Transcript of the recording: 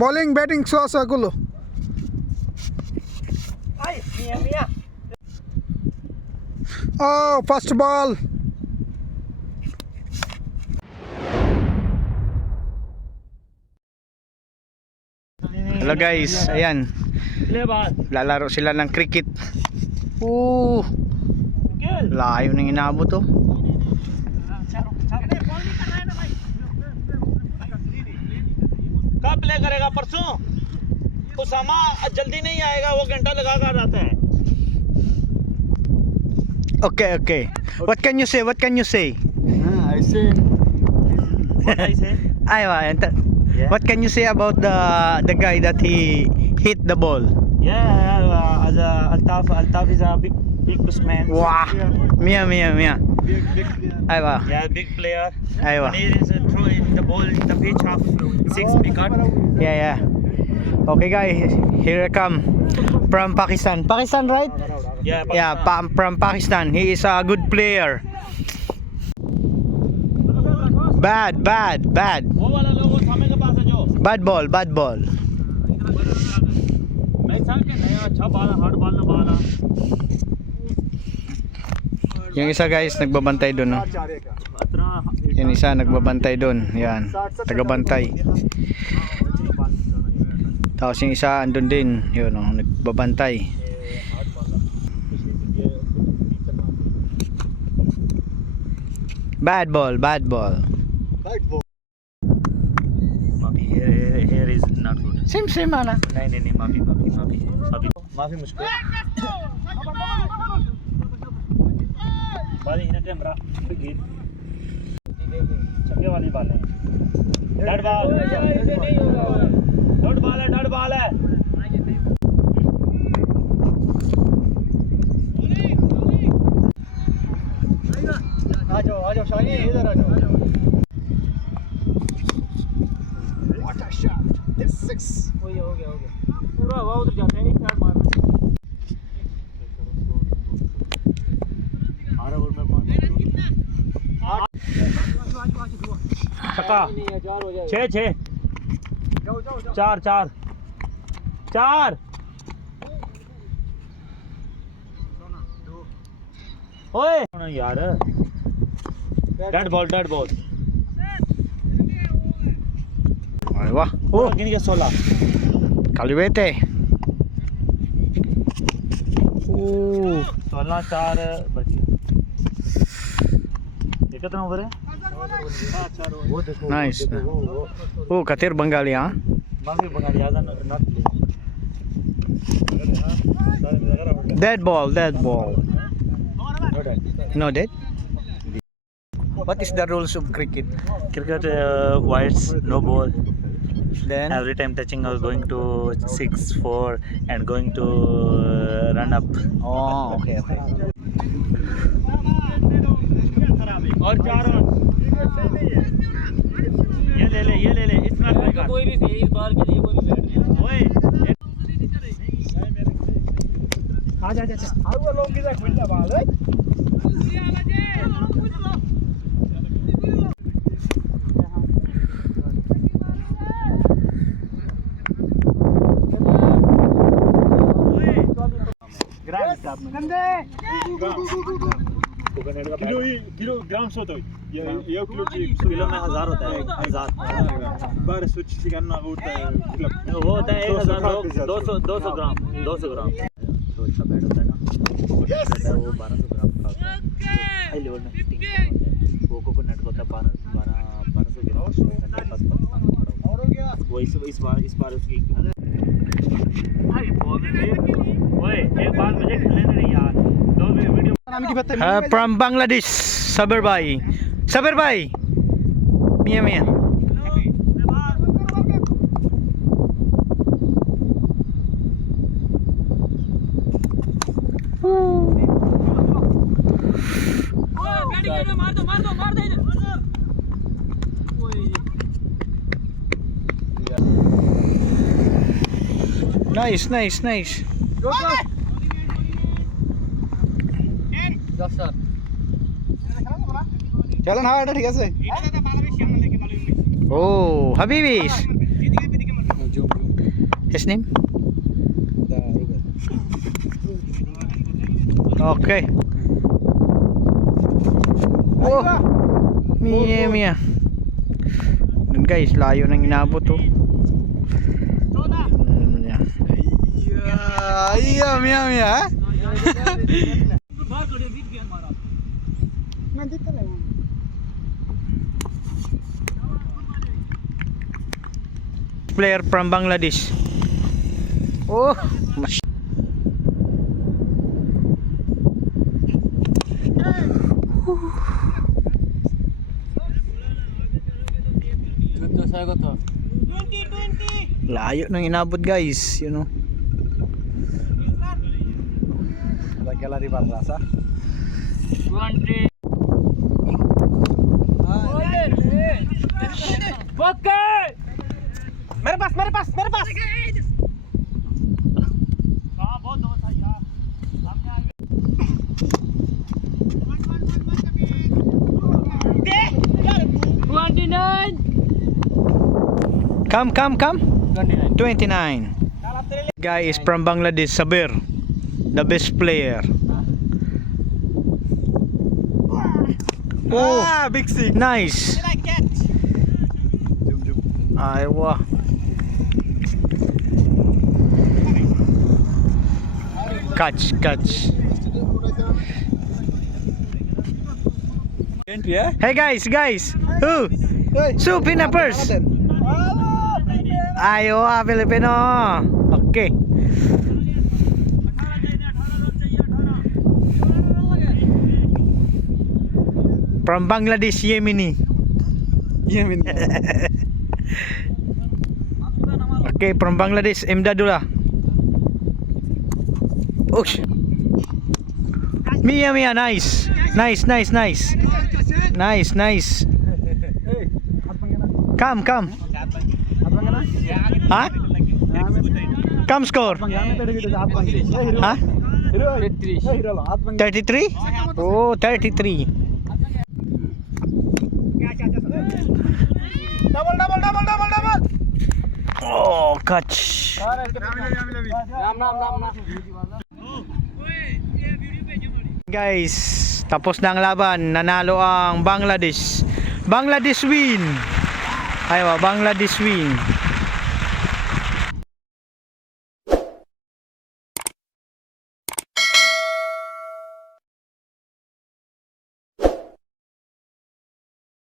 Bowling, batting, swasa gulo. Oh, first ball. Hello guys, ayan. Lalaro sila ng cricket. Layo nang inabot to. कब play करेगा परसों? उसामा जल्दी नहीं आएगा, वो घंटा लगा कर आता है. Okay, okay. What can you say? What can you say? I say. What I say? Aywa, Yeah. what can you say about the guy that he hit the ball? Yeah, as Altaf is a big businessman. Wow. Mia. Aywa. Yeah, big player. Aywa. When he is throwing the ball in the pitch half 6 wicket. Yeah. Okay guys, here I come from Pakistan. Pakistan, right? Yeah, Yeah, from Pakistan. He is a good player. Bad. वो वाला लोगो सामने के पास है जो. Bad ball. मैं साल के नया अच्छा बाल हार्ड बाल ना बाला. Yung isa guys, nagbabantay doon, no? Yung isa nagbabantay doon. Yan, tagabantay. Tapos yung isa andun din, yun, no? Nagbabantay. Bad ball. माफी, here is not good. Same ana. नहीं माफी मुझको. बाल इन्हें कैमरा गिर छक्के वाली बाल है. डॉट बॉल है. आ जाओ शानी, इधर आ जाओ. What a shot. This 6. हो गया पूरा हवा उधर जाते हैं. एक शॉट मार. छक्का. 6 4 ओए यार. Dead ball. Ay, wah. गिन गया 16. Kalibete. 16 4 बचे. ये कितना ओवर है? वो देखो. Nice. Katir Bengali, ha? माफी बंगाली याद not play. Dead ball. No dead? What is the rules of cricket? Cricket wides, no ball. Then Every time touching or going to 6 4 and going to run up. oh, okay. और 4 run. ये ले ले इतना कोई भी इस बार के लिए कोई भी बैट नहीं. ओए आजा वो लोग किधर खुलना बाल है. किलो ग्राम होता है. ये किलो में 1000 होता है. 1000 बार स्विच करना होता है. वो होता है 1000 200 ग्राम. 200 ग्राम तो अच्छा बैट होता है ना. वो 1200 ग्राम का हाई लेवल में हिटिंग होता है. वो कोकोनट होता है 1200 ग्राम. वो इस बार उसकी एक बार मुझे खेलने दे रही यार. 2 video from Bangladesh, Saber Bhai. Mia. मार दो इधर. Nice. চলো না এটা ঠিক আছে ও হাবিবিস his name okay oh Mia dan guys layo nang inabot oh iya Mia player from Bangladesh. Oh, layo nang inabot guys, you know. Lagi lari barrasa. 20. Oke. मेरे पास Come 29 guy is from Bangladesh, Sabir, the best player. Oh, big six. nice. Aywa. Catch. Hey guys. Who? Su Pinapers. Ayo Filipino. Okay. From Bangladesh, Yemeni. Okay, from Bangladesh, Imdadullah. Oosh. Mia, nice. Nice. Come. Huh? Come score. Huh? 33? Oh, 33. Double. Oh, catch. Guys, tapos na ang laban. Nanalo ang Bangladesh. Bangladesh win. Aywa, Bangladesh win.